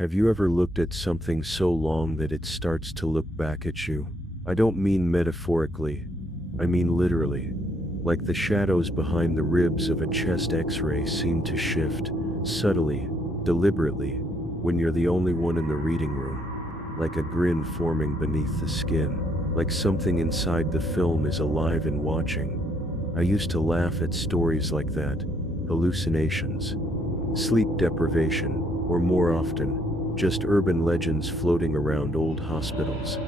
Have you ever looked at something so long that it starts to look back at you? I don't mean metaphorically, I mean literally. Like the shadows behind the ribs of a chest x-ray seem to shift, subtly, deliberately, when you're the only one in the reading room. Like a grin forming beneath the skin. Like something inside the film is alive and watching. I used to laugh at stories like that. Hallucinations, sleep deprivation, or more often, just urban legends floating around old hospitals.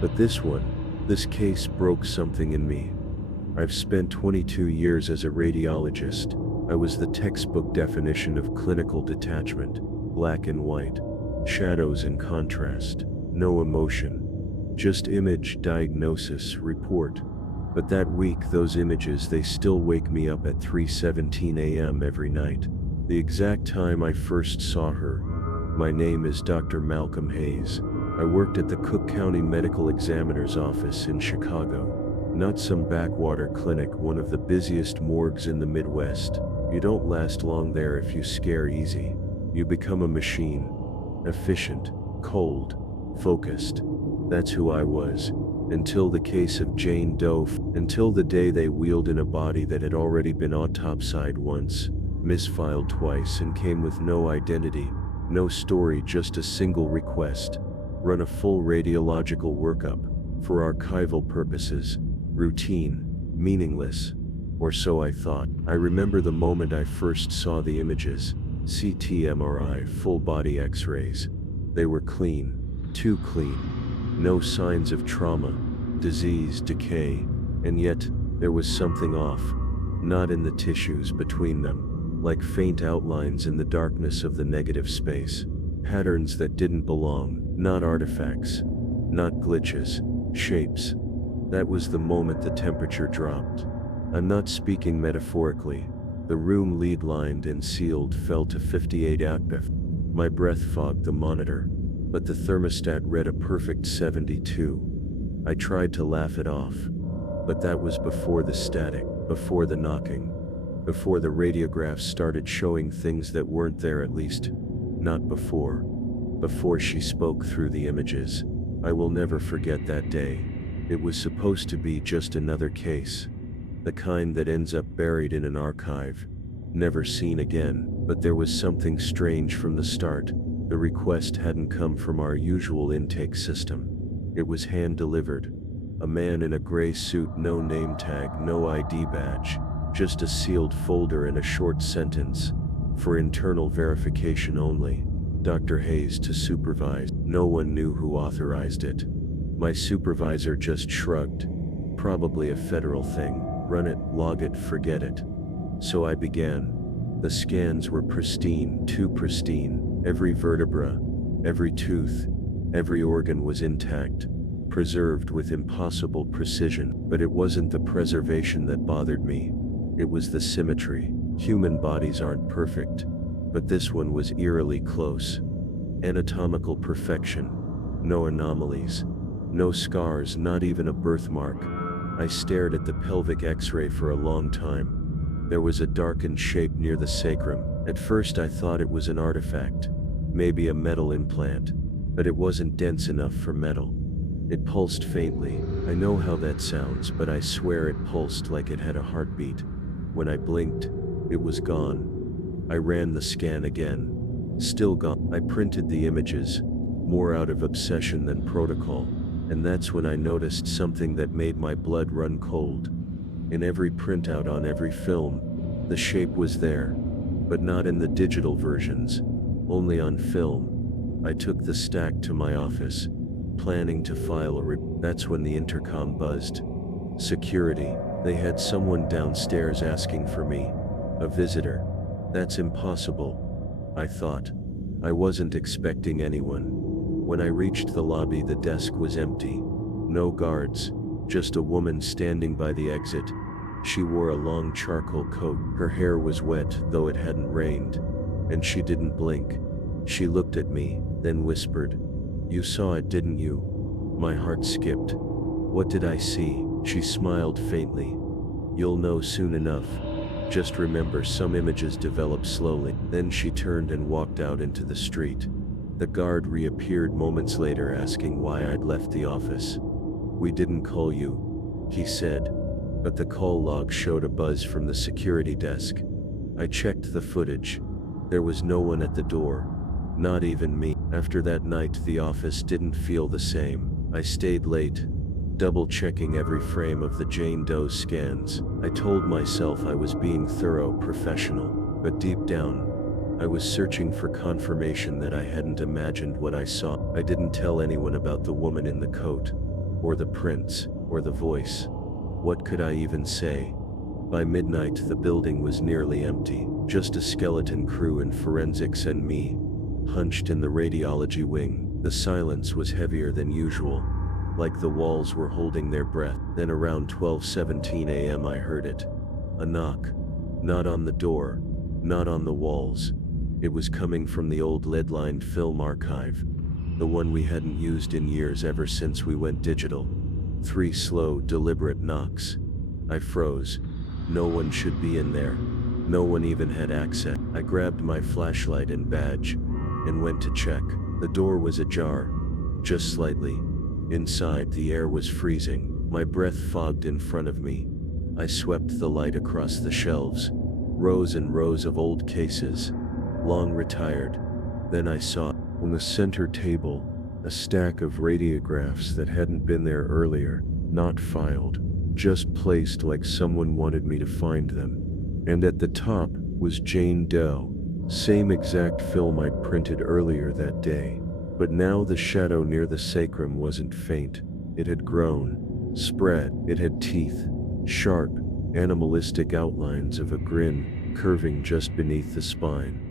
But this case broke something in me. I've spent 22 years as a radiologist. I was the textbook definition of clinical detachment, black and white, shadows and contrast, no emotion, just image, diagnosis, report. But that week, those images, they still wake me up at 3:17 a.m. every night. The exact time I first saw her. My name is Dr. Malcolm Hayes. I worked at the Cook County Medical Examiner's office in Chicago. Not some backwater clinic, one of the busiest morgues in the Midwest. You don't last long there if you scare easy. You become a machine. Efficient, cold, focused. That's who I was. Until the case of Jane Doe, until the day they wheeled in a body that had already been autopsied once, misfiled twice, and came with no identity, no story, just a single request. Run a full radiological workup, for archival purposes. Routine, meaningless. Or so I thought. I remember the moment I first saw the images. CT, MRI, full body x-rays. They were clean. Too clean. No signs of trauma, disease, decay. And yet, there was something off. Not in the tissues between them. Like faint outlines in the darkness of the negative space. Patterns that didn't belong. Not artifacts. Not glitches. Shapes. That was the moment the temperature dropped. I'm not speaking metaphorically. The room, lead-lined and sealed, fell to 58 atmosphere. My breath fogged the monitor, but the thermostat read a perfect 72. I tried to laugh it off, but that was before the static, before the knocking, before the radiographs started showing things that weren't there, at least, not before. Before she spoke through the images. I will never forget that day. It was supposed to be just another case. The kind that ends up buried in an archive. Never seen again. But there was something strange from the start. The request hadn't come from our usual intake system. It was hand-delivered. A man in a gray suit, no name tag, no ID badge. Just a sealed folder and a short sentence. For internal verification only. Dr. Hayes to supervise. No one knew who authorized it. My supervisor just shrugged. Probably a federal thing. Run it, log it, forget it. So I began. The scans were pristine, too pristine. Every vertebra, every tooth, every organ was intact, preserved with impossible precision. But it wasn't the preservation that bothered me. It was the symmetry. Human bodies aren't perfect, but this one was eerily close. Anatomical perfection. No anomalies. No scars, not even a birthmark. I stared at the pelvic x-ray for a long time. There was a darkened shape near the sacrum. At first I thought it was an artifact. Maybe a metal implant. But it wasn't dense enough for metal. It pulsed faintly. I know how that sounds, but I swear it pulsed like it had a heartbeat. When I blinked, it was gone. I ran the scan again. Still gone. I printed the images, more out of obsession than protocol. And that's when I noticed something that made my blood run cold. In every printout on every film, the shape was there, but not in the digital versions, only on film. I took the stack to my office, planning to file a report. That's when the intercom buzzed. Security. They had someone downstairs asking for me. A visitor. That's impossible, I thought. I wasn't expecting anyone. When I reached the lobby, the desk was empty. No guards, just a woman standing by the exit. She wore a long charcoal coat. Her hair was wet, though it hadn't rained. And she didn't blink. She looked at me, then whispered, "You saw it, didn't you?" My heart skipped. What did I see? She smiled faintly. "You'll know soon enough. Just remember, some images develop slowly." Then she turned and walked out into the street. The guard reappeared moments later asking why I'd left the office. "We didn't call you," he said, but the call log showed a buzz from the security desk. I checked the footage. There was no one at the door, not even me. After that night, the office didn't feel the same. I stayed late, double-checking every frame of the Jane Doe scans. I told myself I was being thorough, professional, but deep down, I was searching for confirmation that I hadn't imagined what I saw. I didn't tell anyone about the woman in the coat, or the prints, or the voice. What could I even say? By midnight, the building was nearly empty, just a skeleton crew in forensics and me, hunched in the radiology wing. The silence was heavier than usual, like the walls were holding their breath. Then around 12:17 a.m. I heard it. A knock. Not on the door, not on the walls. It was coming from the old lead-lined film archive, the one we hadn't used in years ever since we went digital. 3 slow, deliberate knocks. I froze. No one should be in there. No one even had access. I grabbed my flashlight and badge and went to check. The door was ajar, just slightly. Inside, the air was freezing. My breath fogged in front of me. I swept the light across the shelves, rows and rows of old cases, long retired. Then I saw, on the center table, a stack of radiographs that hadn't been there earlier, not filed, just placed like someone wanted me to find them. And at the top was Jane Doe, same exact film I'd printed earlier that day. But now the shadow near the sacrum wasn't faint. It had grown, spread. It had teeth, sharp, animalistic outlines of a grin curving just beneath the spine.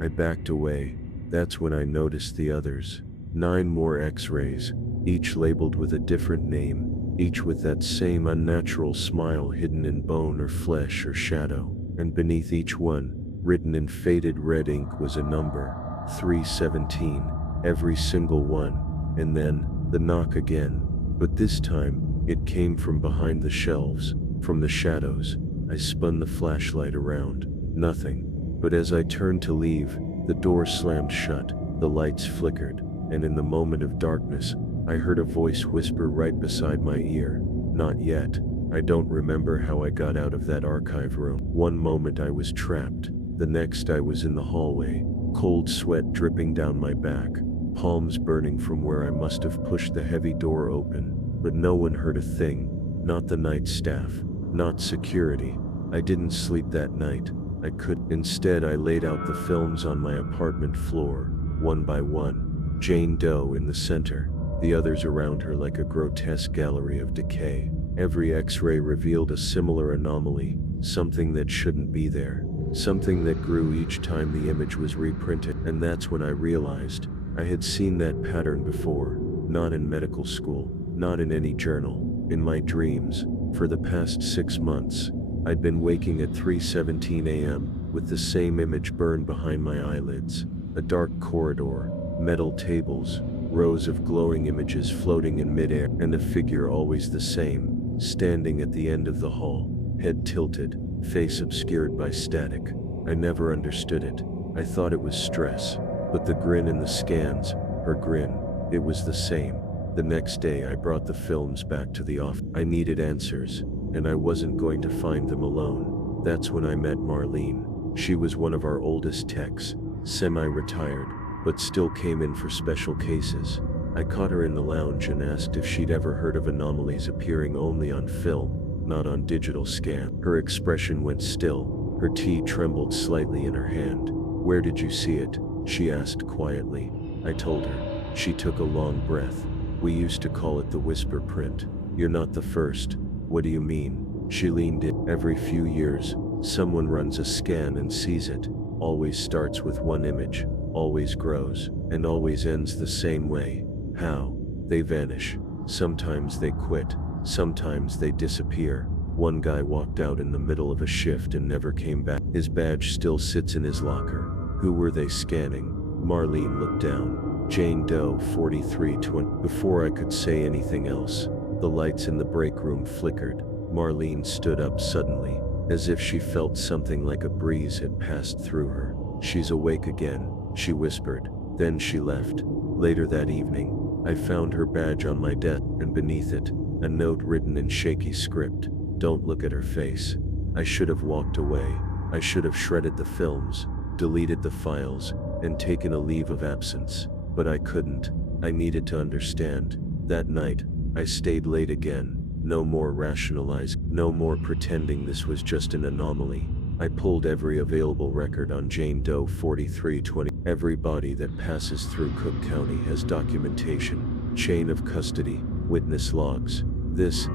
I backed away. That's when I noticed the others. 9 more X-rays, each labeled with a different name, each with that same unnatural smile hidden in bone or flesh or shadow. And beneath each one, written in faded red ink, was a number, 317, every single one. And then, the knock again. But this time, it came from behind the shelves, from the shadows. I spun the flashlight around. Nothing. But as I turned to leave, the door slammed shut, the lights flickered, and in the moment of darkness, I heard a voice whisper right beside my ear, "Not yet." I don't remember how I got out of that archive room. One moment I was trapped, the next I was in the hallway, cold sweat dripping down my back, palms burning from where I must have pushed the heavy door open. But no one heard a thing, not the night staff, not security. I didn't sleep that night. I could. Instead, I laid out the films on my apartment floor, one by one. Jane Doe in the center, the others around her like a grotesque gallery of decay. Every X-ray revealed a similar anomaly, something that shouldn't be there, something that grew each time the image was reprinted. And that's when I realized I had seen that pattern before, not in medical school, not in any journal, in my dreams. For the past 6 months, I'd been waking at 3:17 a.m. with the same image burned behind my eyelids. A dark corridor, metal tables, rows of glowing images floating in midair, and a figure always the same, standing at the end of the hall, head tilted, face obscured by static. I never understood it. I thought it was stress. But the grin in the scans, her grin, it was the same. The next day I brought the films back to the office. I needed answers, and I wasn't going to find them alone. That's when I met Marlene. She was one of our oldest techs, semi-retired, but still came in for special cases. I caught her in the lounge and asked if she'd ever heard of anomalies appearing only on film, not on digital scan. Her expression went still, her tea trembled slightly in her hand. "Where did you see it?" she asked quietly. I told her. She took a long breath. "We used to call it the whisper print. You're not the first." "What do you mean?" She leaned in. "Every few years, someone runs a scan and sees it. Always starts with one image, always grows, and always ends the same way. How? They vanish. Sometimes they quit, sometimes they disappear." One guy walked out in the middle of a shift and never came back. His badge still sits in his locker. Who were they scanning? Marlene looked down. Jane Doe, 4320. Before I could say anything else, the lights in the break room flickered. Marlene stood up suddenly, as if she felt something like a breeze had passed through her. "She's awake again," she whispered. Then she left. Later that evening, I found her badge on my desk, and beneath it, a note written in shaky script. Don't look at her face. I should have walked away. I should have shredded the films, deleted the files, and taken a leave of absence. But I couldn't. I needed to understand. That night, I stayed late again. No more rationalizing. No more pretending this was just an anomaly. I pulled every available record on Jane Doe 4320. Every body that passes through Cook County has documentation, chain of custody, witness logs. This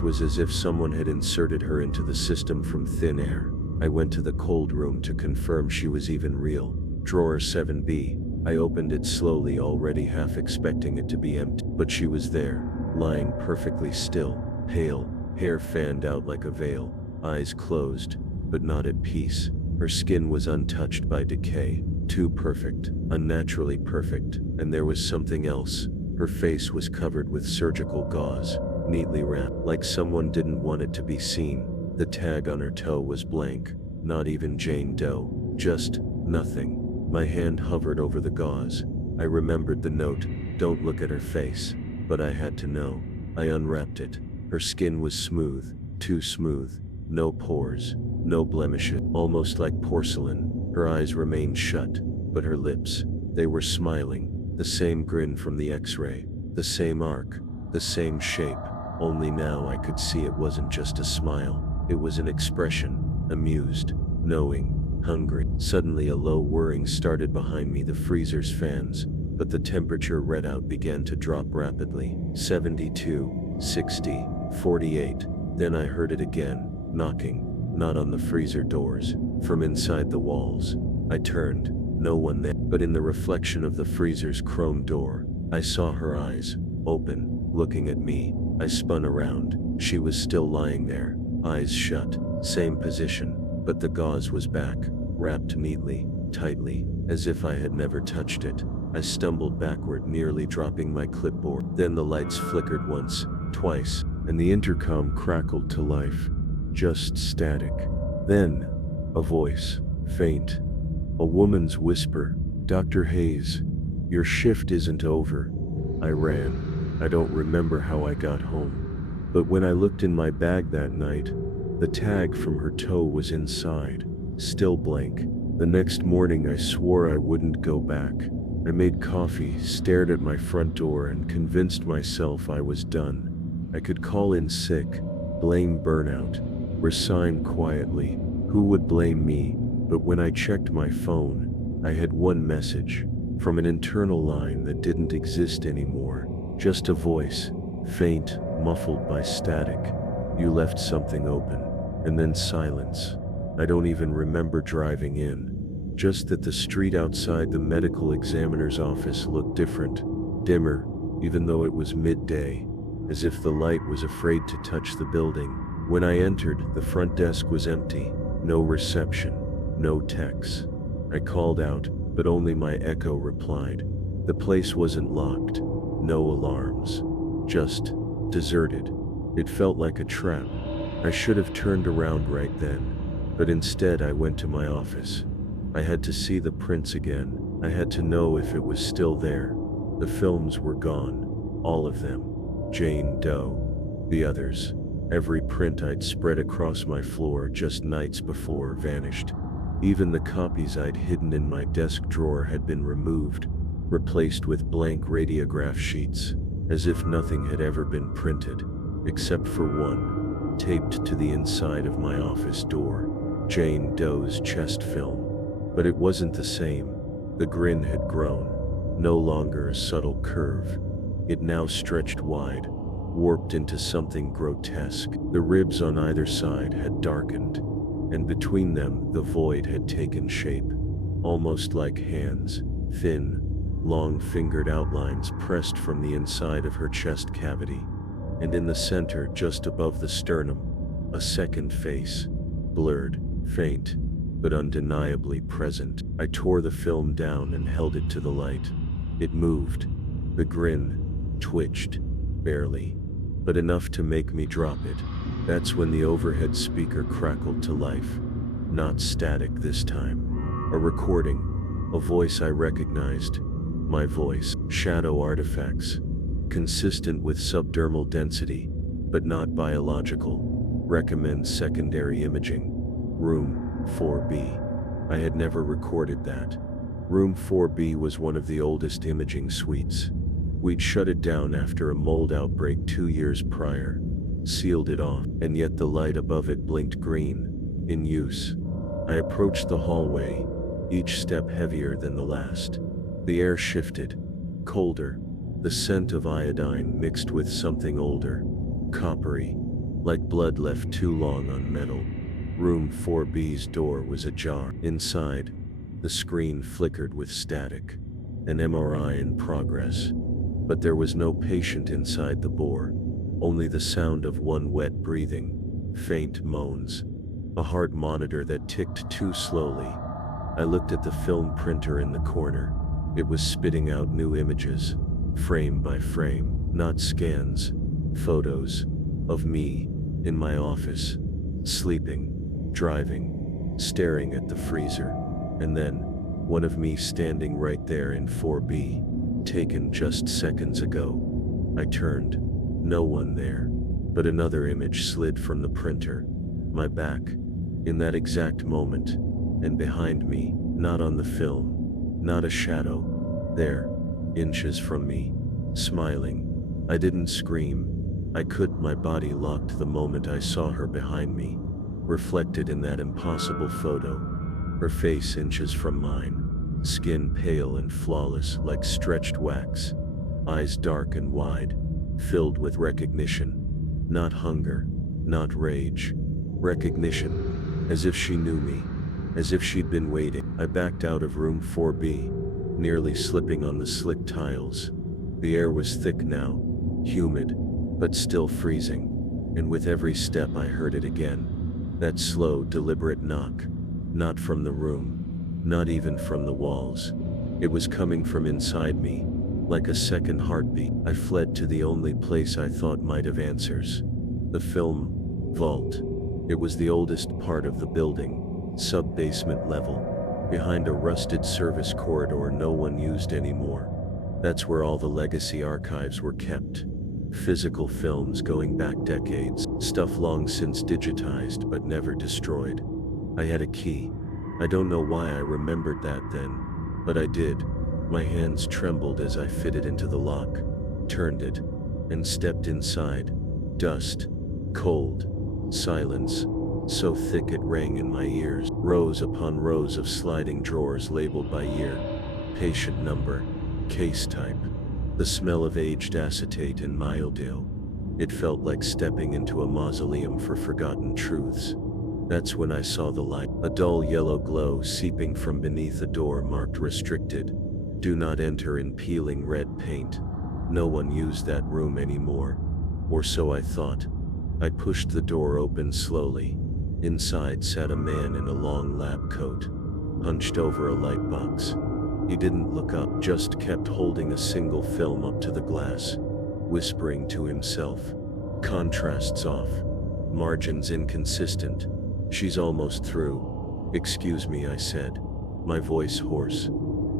was as if someone had inserted her into the system from thin air. I went to the cold room to confirm she was even real. Drawer 7B. I opened it slowly, already half expecting it to be empty. But she was there, lying perfectly still, pale, hair fanned out like a veil, eyes closed, but not at peace. Her skin was untouched by decay, too perfect, unnaturally perfect. And there was something else. Her face was covered with surgical gauze, neatly wrapped, like someone didn't want it to be seen. The tag on her toe was blank, not even Jane Doe, just nothing. My hand hovered over the gauze. I remembered the note, don't look at her face, but I had to know. I unwrapped it. Her skin was smooth, too smooth, no pores, no blemishes, almost like porcelain. Her eyes remained shut, but her lips, they were smiling, the same grin from the X-ray, the same arc, the same shape, only now I could see it wasn't just a smile. It was an expression, amused, knowing, hungry. Suddenly a low whirring started behind me, the freezer's fans, but the temperature readout began to drop rapidly. 72, 60, 48. Then I heard it again, knocking, not on the freezer doors, from inside the walls. I turned, no one there, but in the reflection of the freezer's chrome door, I saw her eyes, open, looking at me. I spun around. She was still lying there, eyes shut, same position, but the gauze was back, wrapped neatly, tightly, as if I had never touched it. I stumbled backward, nearly dropping my clipboard. Then the lights flickered once, twice, and the intercom crackled to life. Just static. Then, a voice, faint. A woman's whisper, Dr. Hayes, your shift isn't over. I ran. I don't remember how I got home. But when I looked in my bag that night, the tag from her toe was inside, still blank. The next morning I swore I wouldn't go back. I made coffee, stared at my front door, and convinced myself I was done. I could call in sick, blame burnout, resign quietly. Who would blame me? But when I checked my phone, I had one message, from an internal line that didn't exist anymore. Just a voice, faint, muffled by static. You left something open. And then silence. I don't even remember driving in. Just that the street outside the medical examiner's office looked different, dimmer, even though it was midday, as if the light was afraid to touch the building. When I entered, the front desk was empty. No reception, no techs. I called out, but only my echo replied. The place wasn't locked, no alarms, just deserted. It felt like a trap. I should have turned around right then, but instead I went to my office. I had to see the prints again. I had to know if it was still there. The films were gone, all of them. Jane Doe, the others. Every print I'd spread across my floor just nights before vanished. Even the copies I'd hidden in my desk drawer had been removed, replaced with blank radiograph sheets, as if nothing had ever been printed, except for one, taped to the inside of my office door, Jane Doe's chest film. But it wasn't the same. The grin had grown, no longer a subtle curve. It now stretched wide, warped into something grotesque. The ribs on either side had darkened, and between them the void had taken shape, almost like hands, thin, long-fingered outlines pressed from the inside of her chest cavity. And in the center, just above the sternum, a second face, blurred, faint, but undeniably present. I tore the film down and held it to the light. It moved. The grin twitched, barely, but enough to make me drop it. That's when the overhead speaker crackled to life. Not static this time. A recording, a voice I recognized. My voice, shadow artifacts, consistent with subdermal density, but not biological. Recommends secondary imaging. Room 4B. I had never recorded that. Room 4B was one of the oldest imaging suites. We'd shut it down after a mold outbreak 2 years prior, sealed it off, and yet the light above it blinked green, in use. I approached the hallway, each step heavier than the last. The air shifted, colder, the scent of iodine mixed with something older, coppery, like blood left too long on metal. Room 4B's door was ajar. Inside, the screen flickered with static, an MRI in progress. But there was no patient inside the bore, only the sound of one wet breathing, faint moans, a heart monitor that ticked too slowly. I looked at the film printer in the corner. It was spitting out new images, frame by frame, not scans, photos, of me, in my office, sleeping, driving, staring at the freezer, and then, one of me standing right there in 4B, taken just seconds ago. I turned, no one there, but another image slid from the printer, my back, in that exact moment, and behind me, not on the film, not a shadow, there, inches from me, smiling. I didn't scream. I could. My body locked the moment I saw her behind me, reflected in that impossible photo, her face inches from mine, skin pale and flawless like stretched wax, eyes dark and wide, filled with recognition, not hunger, not rage, recognition, as if she knew me, as if she'd been waiting. I backed out of room 4B, nearly slipping on the slick tiles. The air was thick now, humid, but still freezing, and with every step I heard it again. That slow, deliberate knock, not from the room, not even from the walls. It was coming from inside me, like a second heartbeat. I fled to the only place I thought might have answers. The film vault. It was the oldest part of the building, sub-basement level, behind a rusted service corridor no one used anymore. That's where all the legacy archives were kept. Physical films going back decades, stuff long since digitized but never destroyed. I had a key. I don't know why I remembered that then, but I did. My hands trembled as I fitted into the lock, turned it, and stepped inside. Dust, cold, silence, so thick it rang in my ears. Rows upon rows of sliding drawers labeled by year, patient number, case type. The smell of aged acetate and myodale. It felt like stepping into a mausoleum for forgotten truths. That's when I saw the light, a dull yellow glow seeping from beneath a door marked restricted. Do not enter in peeling red paint. No one used that room anymore. Or so I thought. I pushed the door open slowly. Inside sat a man in a long lab coat, hunched over a light box. He didn't look up, just kept holding a single film up to the glass, whispering to himself. Contrasts off. Margins inconsistent. She's almost through. Excuse me, I said, my voice hoarse.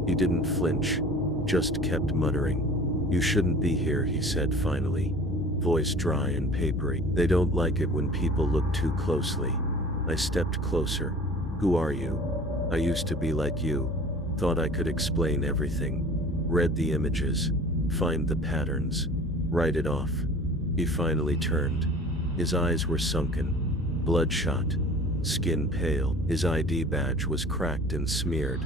He didn't flinch, just kept muttering. You shouldn't be here, he said finally, voice dry and papery. They don't like it when people look too closely. I stepped closer. Who are you? I used to be like you. Thought I could explain everything. Read the images, find the patterns, write it off. He finally turned. His eyes were sunken, bloodshot, skin pale. His ID badge was cracked and smeared,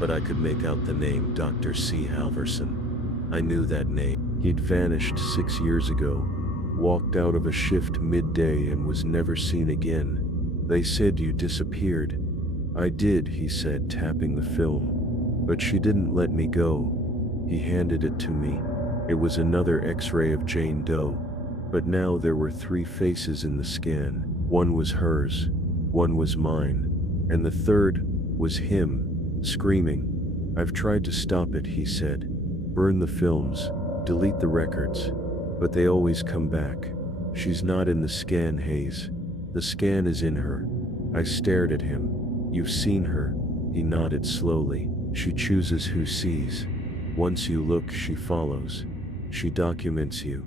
but I could make out the name Dr. C. Halverson. I knew that name. He'd vanished 6 years ago, walked out of a shift midday and was never seen again. They said you disappeared. I did, he said, tapping the film. But she didn't let me go. He handed it to me. It was another X-ray of Jane Doe. But now there were 3 faces in the scan. One was hers, one was mine, and the third was him, screaming. I've tried to stop it, he said. Burn the films, delete the records. But they always come back. She's not in the scan, Hayes. The scan is in her. I stared at him. You've seen her. He nodded slowly. She chooses who sees. Once you look, she follows. She documents you.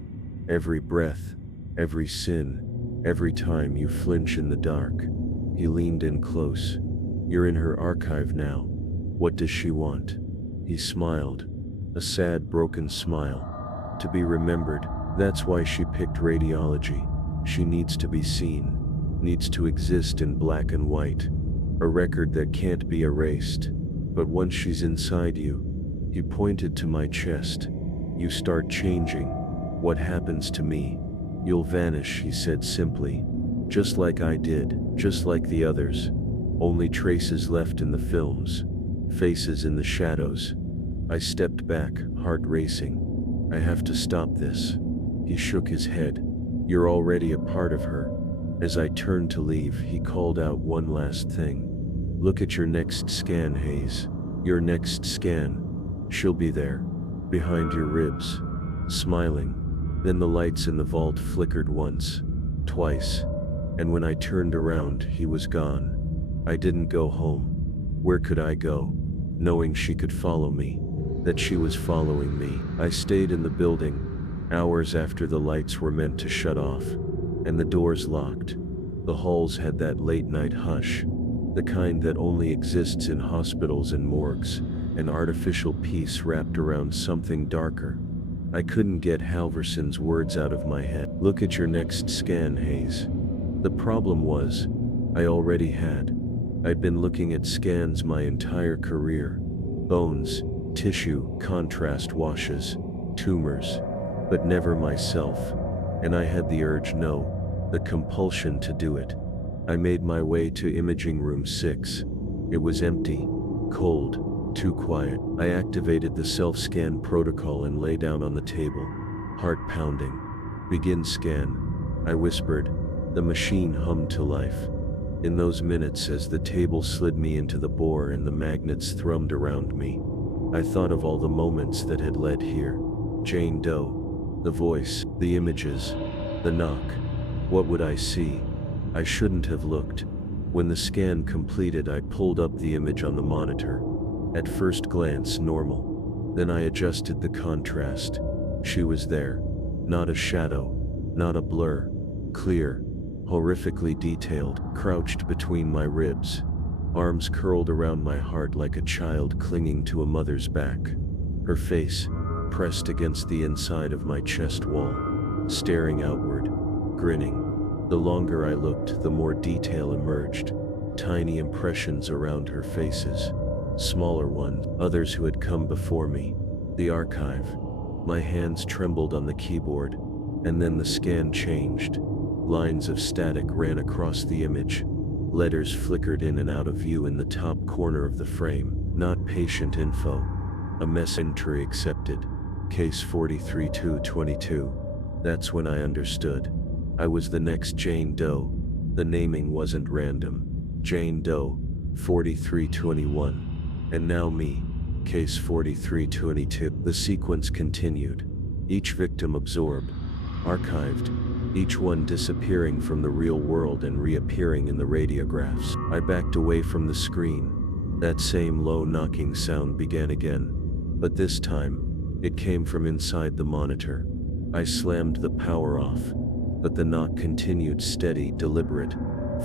Every breath, every sin, every time you flinch in the dark. He leaned in close. You're in her archive now. What does she want? He smiled. A sad, broken smile. To be remembered. That's why she picked radiology. She needs to be seen. Needs to exist in black and white. A record that can't be erased. But once she's inside you, he pointed to my chest. You start changing. What happens to me? You'll vanish, he said simply. Just like I did, just like the others. Only traces left in the films. Faces in the shadows. I stepped back, heart racing. I have to stop this. He shook his head. You're already a part of her. As I turned to leave, he called out one last thing. Look at your next scan, Hayes. Your next scan. She'll be there, behind your ribs, smiling. Then the lights in the vault flickered once, twice, and when I turned around, he was gone. I didn't go home. Where could I go, knowing she could follow me, that she was following me? I stayed in the building, hours after the lights were meant to shut off, and the doors locked. The halls had that late-night hush, the kind that only exists in hospitals and morgues, an artificial peace wrapped around something darker. I couldn't get Halverson's words out of my head. Look at your next scan, Hayes. The problem was, I already had. I'd been looking at scans my entire career. Bones, tissue, contrast washes, tumors, but never myself. And I had the urge, no, the compulsion to do it. I made my way to imaging room 6. It was empty, cold, too quiet. I activated the self-scan protocol and lay down on the table, heart pounding. Begin scan, I whispered. The machine hummed to life. In those minutes, as the table slid me into the bore and the magnets thrummed around me, I thought of all the moments that had led here. Jane Doe, the voice, the images, the knock. What would I see? I shouldn't have looked. When the scan completed, I pulled up the image on the monitor. At first glance, normal. Then I adjusted the contrast. She was there. Not a shadow, not a blur. Clear, horrifically detailed, crouched between my ribs. Arms curled around my heart like a child clinging to a mother's back. Her face, pressed against the inside of my chest wall, staring outward, grinning. The longer I looked, the more detail emerged. Tiny impressions around her faces. Smaller ones, others who had come before me. The archive. My hands trembled on the keyboard, and then the scan changed. Lines of static ran across the image. Letters flickered in and out of view in the top corner of the frame. Not patient info. A entry accepted. Case 43222. That's when I understood. I was the next Jane Doe. The naming wasn't random. Jane Doe, 4321. And now me, case 4322. The sequence continued. Each victim absorbed, archived, each one disappearing from the real world and reappearing in the radiographs. I backed away from the screen. That same low knocking sound began again. But this time, it came from inside the monitor. I slammed the power off. But the knock continued, steady, deliberate.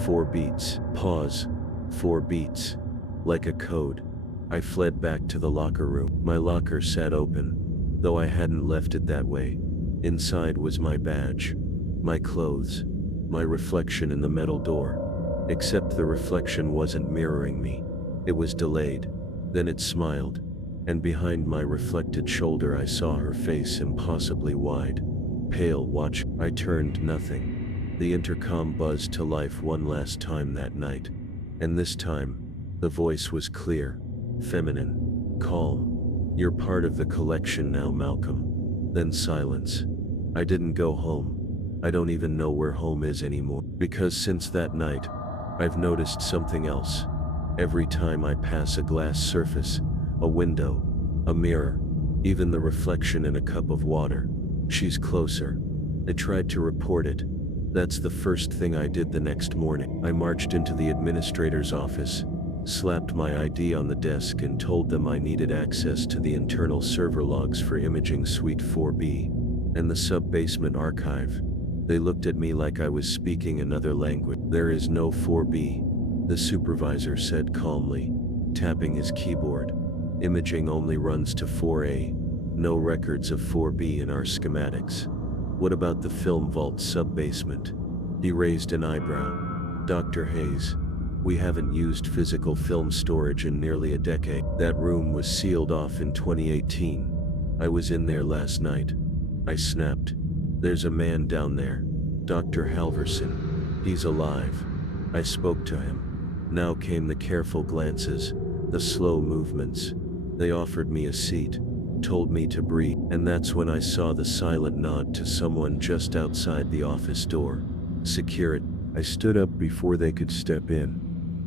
4 beats. Pause. 4 beats. Like a code. I fled back to the locker room. My locker sat open, though I hadn't left it that way. Inside was my badge, my clothes, my reflection in the metal door. Except the reflection wasn't mirroring me. It was delayed. Then it smiled, and behind my reflected shoulder I saw her face, impossibly wide. Pale, watch. I turned, nothing. The intercom buzzed to life one last time that night. And this time, the voice was clear. Feminine, calm. You're part of the collection now, Malcolm. Then silence. I didn't go home. I don't even know where home is anymore. Because since that night, I've noticed something else. Every time I pass a glass surface, a window, a mirror, even the reflection in a cup of water, she's closer. I tried to report it. That's the first thing I did the next morning. I marched into the administrator's office. slapped my ID on the desk and told them I needed access to the internal server logs for imaging Suite 4B and the sub-basement archive. They looked at me like I was speaking another language. "There is no 4B, the supervisor said calmly, tapping his keyboard. "Imaging only runs to 4A. No records of 4B in our schematics." "What about the film vault sub-basement?" He raised an eyebrow. "Dr. Hayes, we haven't used physical film storage in nearly a decade. That room was sealed off in 2018. I was in there last night." I snapped. "There's a man down there, Dr. Halverson. He's alive." I spoke to him. Now came the careful glances, the slow movements. They offered me a seat, told me to breathe, and that's when I saw the silent nod to someone just outside the office door. "Secure it." I stood up before they could step in.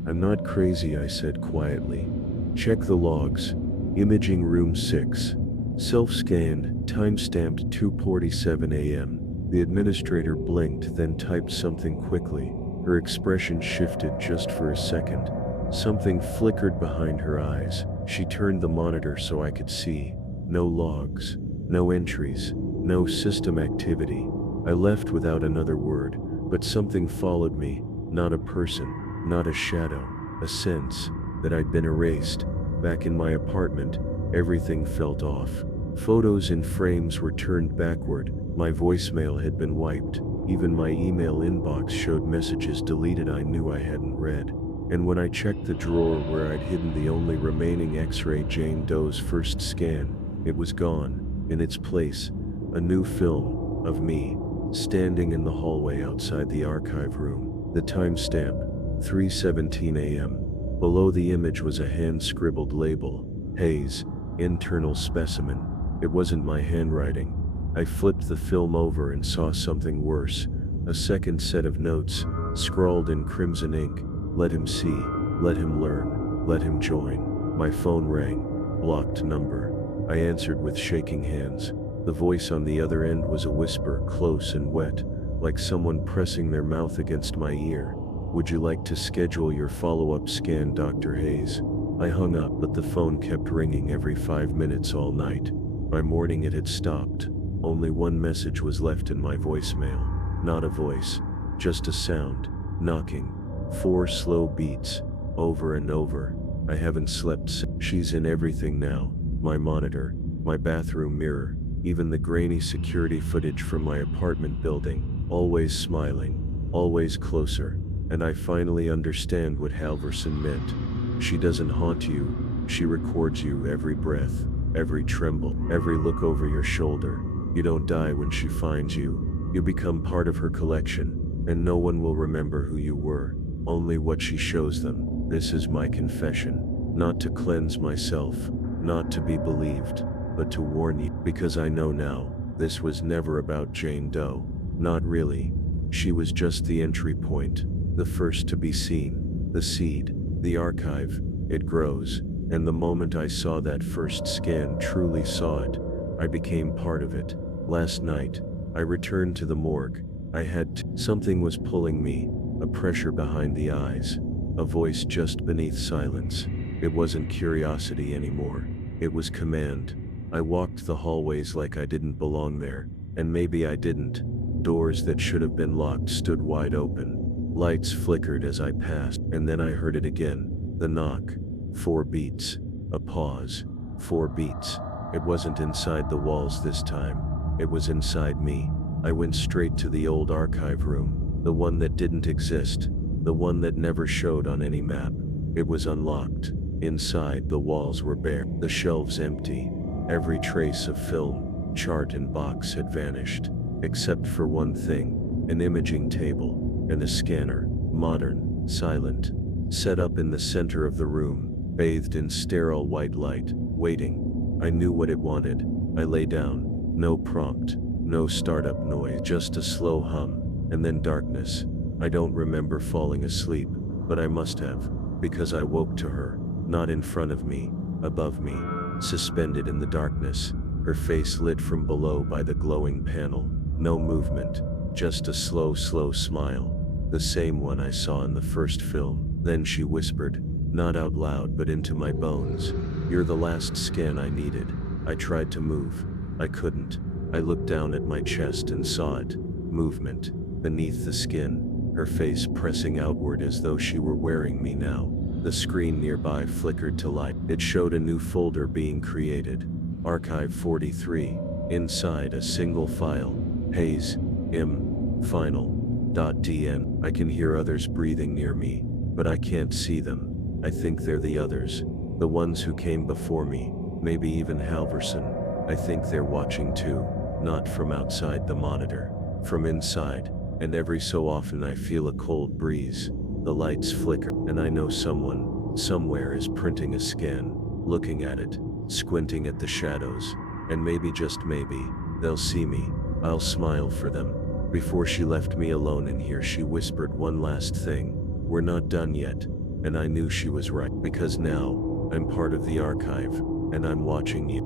"I'm not crazy," I said quietly. "Check the logs. Imaging room 6. Self-scanned, time-stamped 2:47 a.m. The administrator blinked, then typed something quickly. Her expression shifted just for a second. Something flickered behind her eyes. She turned the monitor so I could see. No logs, no entries, no system activity. I left without another word, but something followed me. Not a person, not a shadow, a sense that I'd been erased. Back in my apartment, everything felt off. Photos in frames were turned backward. My voicemail had been wiped. Even my email inbox showed messages deleted I knew I hadn't read. And when I checked the drawer where I'd hidden the only remaining X-ray Jane Doe's first scan, it was gone. In its place, a new film of me, standing in the hallway outside the archive room. The timestamp, 3:17 a.m. Below the image was a hand-scribbled label, Hayes, internal specimen. It wasn't my handwriting. I flipped the film over and saw something worse. A second set of notes, scrawled in crimson ink. "Let him see, let him learn, let him join." My phone rang. Blocked number. I answered with shaking hands. The voice on the other end was a whisper, close and wet, like someone pressing their mouth against my ear. "Would you like to schedule your follow-up scan, Dr. Hayes?" I hung up, but the phone kept ringing every 5 minutes all night. By morning it had stopped. Only one message was left in my voicemail. Not a voice, just a sound. Knocking. 4 slow beats. Over and over. I haven't slept since. She's in everything now. My monitor, my bathroom mirror, even the grainy security footage from my apartment building. Always smiling. Always closer. And I finally understand what Halverson meant. She doesn't haunt you. She records you, every breath, every tremble, every look over your shoulder. You don't die when she finds you. You become part of her collection, and no one will remember who you were, only what she shows them. This is my confession, not to cleanse myself, not to be believed, but to warn you, because I know now, this was never about Jane Doe. Not really. She was just the entry point, the first to be seen, the seed, the archive. It grows, and the moment I saw that first scan, truly saw it, I became part of it. Last night, I returned to the morgue. I had to. Something was pulling me, a pressure behind the eyes, a voice just beneath silence. It wasn't curiosity anymore. It was command. I walked the hallways like I didn't belong there, and maybe I didn't. Doors that should have been locked stood wide open. Lights flickered as I passed, and then I heard it again. The knock. 4 beats. A pause. 4 beats. It wasn't inside the walls this time. It was inside me. I went straight to the old archive room, the one that didn't exist, the one that never showed on any map. It was unlocked. Inside, the walls were bare, the shelves empty. Every trace of film, chart, and box had vanished, except for one thing: an imaging table and a scanner, modern, silent, set up in the center of the room, bathed in sterile white light, waiting. I knew what it wanted. I lay down. No prompt, no startup noise, just a slow hum, and then darkness. I don't remember falling asleep, but I must have, because I woke to her, not in front of me, above me, suspended in the darkness, her face lit from below by the glowing panel. No movement, just a slow smile, the same one I saw in the first film. Then she whispered, Not out loud but into my bones. You're the last scan I needed. I tried to move. I couldn't. I looked down at my chest and saw it. Movement. Beneath the skin. Her face pressing outward as though she were wearing me now. The screen nearby flickered to light. It showed a new folder being created. Archive 43. Inside a single file. Hayes. Final. .dn. I can hear others breathing near me, but I can't see them. I think they're the others. The ones who came before me. Maybe even Halverson. I think they're watching too. Not from outside the monitor. From inside. And every so often I feel a cold breeze. The lights flicker, and I know someone, somewhere is printing a scan, looking at it, squinting at the shadows, and maybe just maybe, they'll see me. I'll smile for them. Before she left me alone in here, she whispered one last thing. We're not done yet. And I knew she was right, because now, I'm part of the archive, and I'm watching you.